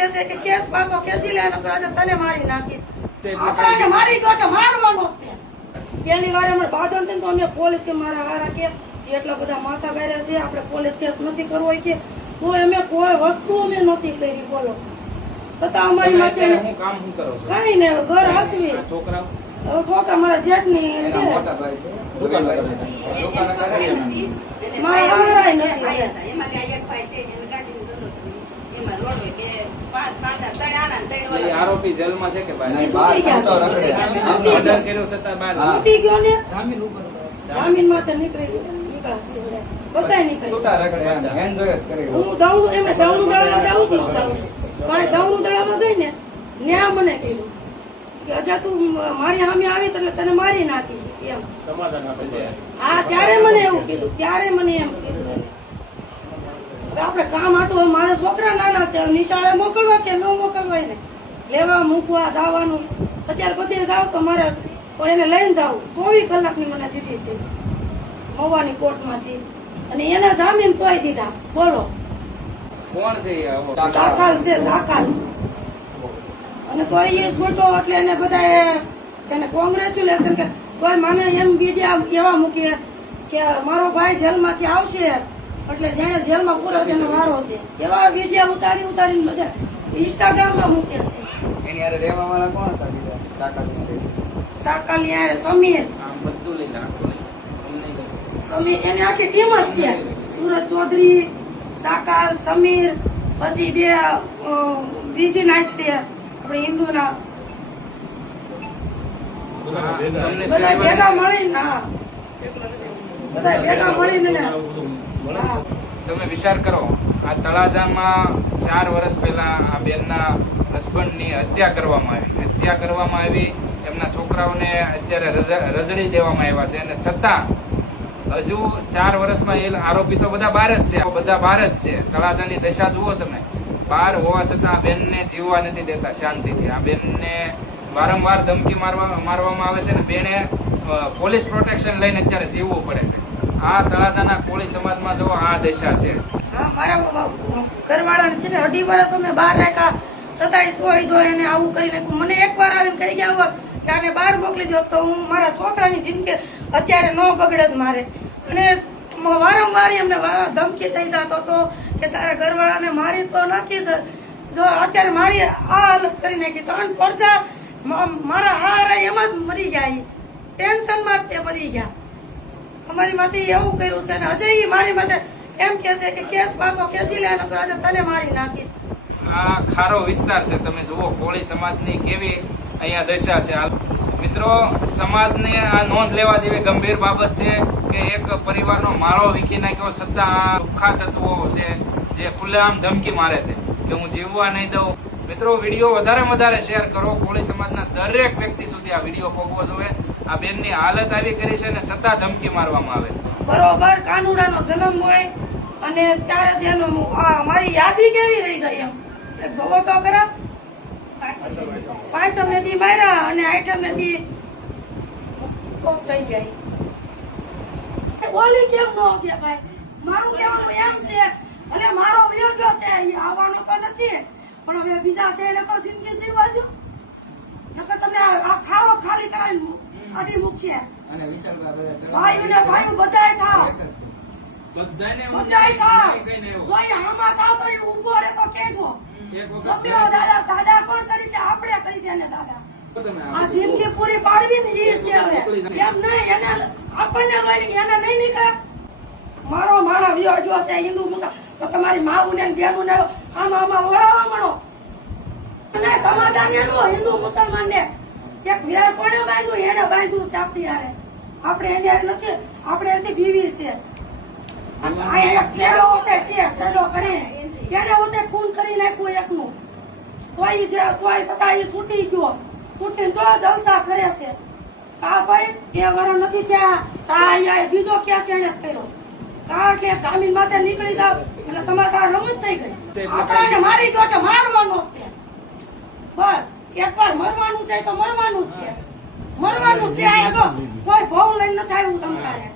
કે છે કે કેસ પાછો ખેંચી લે અને તને મારી નાખીશ. આપણાને મારી ગયો તો મારવાનો જ તે. પહેલી વાર અમારે બાધન તો અમે પોલીસ કે મારા હારા કે એટલા બધા માથા ગાર્યા છે, આપણે પોલીસ કેસ નથી કરવો હોય કે કોઈ અમે કોઈ વસ્તુ અમે નથી કરી. બોલો છતાં અમારી માથે કઈ નહીં, ઘર હાચવી છોકરા મારા જેઠ ની છે, મારા હારાય નથી. આરોપી જેલમાં છે કે છૂટી ગયો ને જામીન માંથી નીકળાશે બધા નીકળે. હું દવડું એમને દવડું દળવા જાઉં કે ન જાઉં, કઈ દવડું દળવા ગઈ ને ન્યા મને કીધું કે અજા તું મારી સામે આવીશ એટલે તને મારી નાખીશ એમ. હા ત્યારે મને એવું કીધું, ત્યારે મને એમ કીધું. આપડે કામ આટું મારા છોકરા નાના છે, નિશાળે મોકલવા કે ન મોકલવાય ને, લેવા મૂકવા જવાનું. અત્યારે બધે જાવ તો મારે એને લઈને જાવ. 24 કલાકની મને દીધી છે મવાની કોર્ટમાંથી, અને એના જામીન તોય દીધા. બોલો કોણ છે? સાકાલ છે, સાકાલ. અને તોય એ છોટો એટલે એને બધા એને કોંગ્રેચ્યુલેશન કે તોય મને એમ વિડીયા એવા મૂકીએ કે મારો ભાઈ જેલમાંથી આવશે એટલે જેને જેલમાં પૂરો છે એનો વારો છે. એવા વિડીયા ઉતારીને મજા ઇન્સ્ટાગ્રામમાં મૂકે છે. એની હારે રહેવા વાળા કોણ હતા બીજા? સાકલ યાર સમીર, સમીર એની આખી ટીમ જ છે. સુરજ ચૌધરી, સાકલ, સમીર, પછી બે બીજી નાઈટ છે આપણે હિન્દુના, બધા ભેગા મળીને. હા બધા ભેગા મળીને. તમે વિચાર કરો, આ તળાજામાં 4 વર્ષ પહેલા આ બેનના હસબન્ડની હત્યા કરવામાં આવી. એમના છોકરાઓને અત્યારે રજડી દેવામાં આવ્યા છે, અને છતાં હજુ 4 વર્ષમાં એ આરોપી તો બધા બહાર જ છે. તળાજાની દશા જુઓ તમે. બહાર હોવા છતાં આ બેનને જીવવા નથી દેતા શાંતિથી. આ બેનને વારંવાર ધમકી મારવામાં આવે છે, અને બેને પોલીસ પ્રોટેક્શન લઈને અત્યારે જીવવું પડે છે. આ તળાજાના કોળી સમાજમાં જો આ દશા છે. હા મારા ઘરવાળાને છે ને 2.5 વર્ષ અમે બહાર રાખ્યા, છતાંય સોય જો એને આવું કરી નાખ્યું. મને એકવાર આવીને કહી ગયા હોત કે આને બહાર મોકલી દો તો હું મારા છોકરાની જિંદગી અત્યારે ન બગડે જ મારે. અને વારંવાર એમને ધમકી થઈ જતો હતો કે તારા ઘરવાળાને મારી તો નાખીશ. જો અત્યારે મારી આ હાલત કરી નાખી. 3 પરજા મારા હારા એમાં જ મરી ગયા, ટેન્શનમાં જ તે મરી ગયા. અમારી માંથી એવું કર્યું છે, અને અજય મારી માથે એમ કે છે કે કેસ પાછો ખેંચી લે અને તને મારી નાખીશ. આ ખારો વિસ્તાર છે, તમે જુઓ કોળી સમાજની કેવી અહીંયા દશા છે. મિત્રો, સમાજને આ નોંધ લેવા જેવી ગંભીર બાબત છે કે એક પરિવારનો માળો વીખી નાખ્યો, છતાં આ લુખ્ખા તત્વો છે જે ખુલ્લેઆમ ધમકી મારે છે કે હું જીવવા નહીં દઉં. મિત્રો, વિડીયો વધારે શેર કરો. કોળી સમાજના દરેક વ્યક્તિ સુધી આ વિડીયો પહોંચવો જોઈએ. આ બેનની હાલત આવી કરી છે અને છતાં ધમકી મારવામાં આવે. બરોબર કાનુડાનો જન્મ હોય અને ત્યારે જેનો મારી યાદી કેવી રહી ગઈ એમ જોવો તો ખરા. 5 ને દી માર્યા અને 8 ને દી થઈ ગઈ. બોલી કેમ ન ગયા ભાઈ? મારું કહેવાનું એમ છે, અને મારો વિયોગ છે એ આવવાનો તો નથી, પણ હવે બીજા છે એને તો જિંદગી જીવવા દો. નકર તમને આ ખારો ખાલી કરાવીને કાઢી મૂકશે. ભાઈઓ ને ભાઈઓ બધાય થાવ, બધાય થાવ. જો આમાં થાવ તો ઉભો રહે તો કેજો. દાદા કોણ કરી છે? આપણે કરી છે ને દાદા. આ જિંદગી પૂરી પાડવી ને એ છે હવે. એમ નહીં એને આપણને લઈ એને નહીં નીકળે. મારો માણા વિયો ગયો છે હિન્દુ મુસલમાન તો તમારી માવું ને બેનું ને આમાં વળાવવા મળો. અને સમાધાન એનું હિન્દુ મુસલમાન ને એક વેર કોને બાંધ્યું? એને બાંધ્યું છે આપણી હારે. આપણે એને હારે નથી, આપણે એનાથી બીવી છે. છેડો હોતે છે, છેડો કરે એને હોતે ખૂન કરી નાખ્યું એકનું. તોય છતાં એ છૂટી ગયો. છૂટીને જો જલસા કરે છે. કા ભાઈ 2 વર્ષ નથી થયા તા બીજો ક્યાં છે એને કર્યો. કા એટલે જામીન માથે નીકળી જાવ એટલે તમારે કા રમત થઈ ગઈ. આપણાને મારી ગયો તો મારવાનો જ તે. બસ એકવાર મરવાનું છે તો મરવાનું જ છે. મરવાનું છે. આ કોઈ ભાવ લઈને નથી આવ્યું તમારે.